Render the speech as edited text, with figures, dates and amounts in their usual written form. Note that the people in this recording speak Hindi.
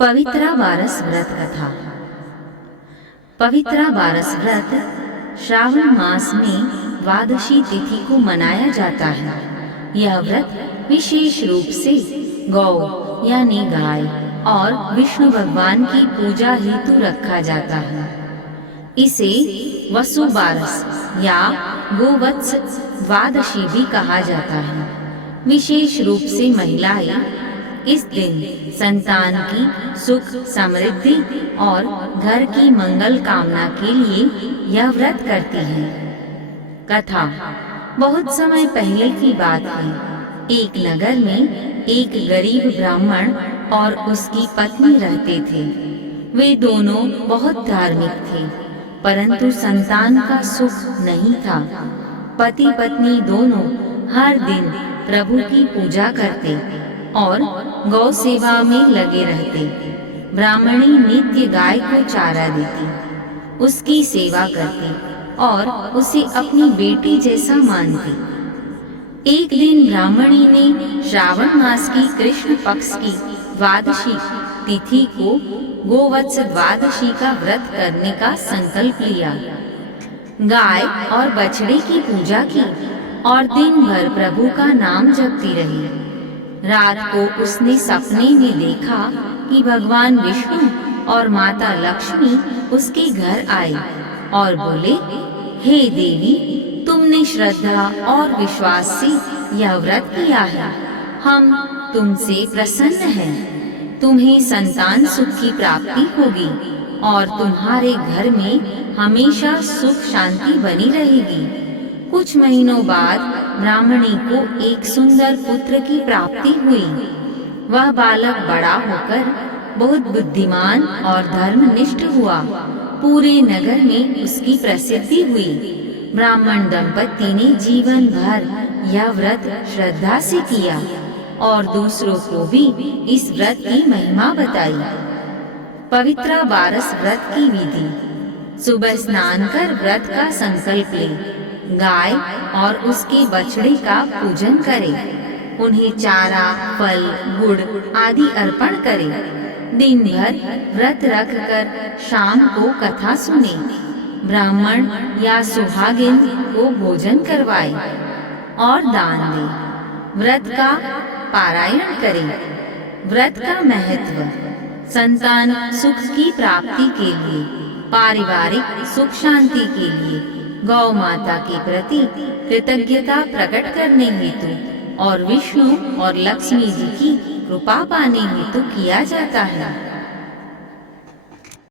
पवित्रा बारस व्रत कथा। पवित्रा बारस व्रत श्रावण मास में द्वादशी तिथि को मनाया जाता है। यह व्रत विशेष रूप से गौ यानी गाय और विष्णु भगवान की पूजा हेतु रखा जाता है। इसे वसु बारस या गोवत्स द्वादशी भी कहा जाता है। विशेष रूप से महिलाएं इस दिन संतान की सुख समृद्धि और घर की मंगल कामना के लिए यह व्रत करती हैं। कथा। बहुत समय पहले की बात है। एक नगर में एक गरीब ब्राह्मण और उसकी पत्नी रहते थे। वे दोनों बहुत धार्मिक थे, परंतु संतान का सुख नहीं था। पति पत्नी दोनों हर दिन प्रभु की पूजा करते और गौ सेवा में लगे रहते। ब्राह्मणी नित्य गाय को चारा देती, उसकी सेवा करती और उसे अपनी बेटी जैसा मानती। एक दिन ब्राह्मणी ने श्रावण मास की कृष्ण पक्ष की द्वादशी तिथि को गोवत्स द्वादशी का व्रत करने का संकल्प लिया। गाय और बछड़े की पूजा की और दिन भर प्रभु का नाम जपती रही। रात को उसने सपने में देखा कि भगवान विष्णु और माता लक्ष्मी उसके घर आए और बोले, हे देवी, तुमने श्रद्धा और विश्वास से यह व्रत किया है। हम तुमसे प्रसन्न हैं। तुम्हें संतान सुख की प्राप्ति होगी और तुम्हारे घर में हमेशा सुख शांति बनी रहेगी। कुछ महीनों बाद ब्राह्मणी को एक सुंदर पुत्र की प्राप्ति हुई। वह बालक बड़ा होकर बहुत बुद्धिमान और धर्मनिष्ठ हुआ। पूरे नगर में उसकी प्रसिद्धि हुई। ब्राह्मण दंपति ने जीवन भर यह व्रत श्रद्धा से किया और दूसरों को भी इस व्रत की महिमा बताई। पवित्रा बारस व्रत की विधि। सुबह स्नान कर व्रत का संकल्प ले। गाय और उसके बछड़े का पूजन करें। उन्हें चारा, फल, गुड़ आदि अर्पण करें। दिन भर व्रत रख कर शाम को कथा सुने। ब्राह्मण या सुहागिन को भोजन करवाए और दान दे। व्रत का पारायण करें। व्रत का महत्व। संतान सुख की प्राप्ति के लिए, पारिवारिक सुख शांति के लिए, गौ माता के प्रति कृतज्ञता प्रकट करने हेतु और विष्णु और लक्ष्मी जी की कृपा पाने हेतु किया जाता है।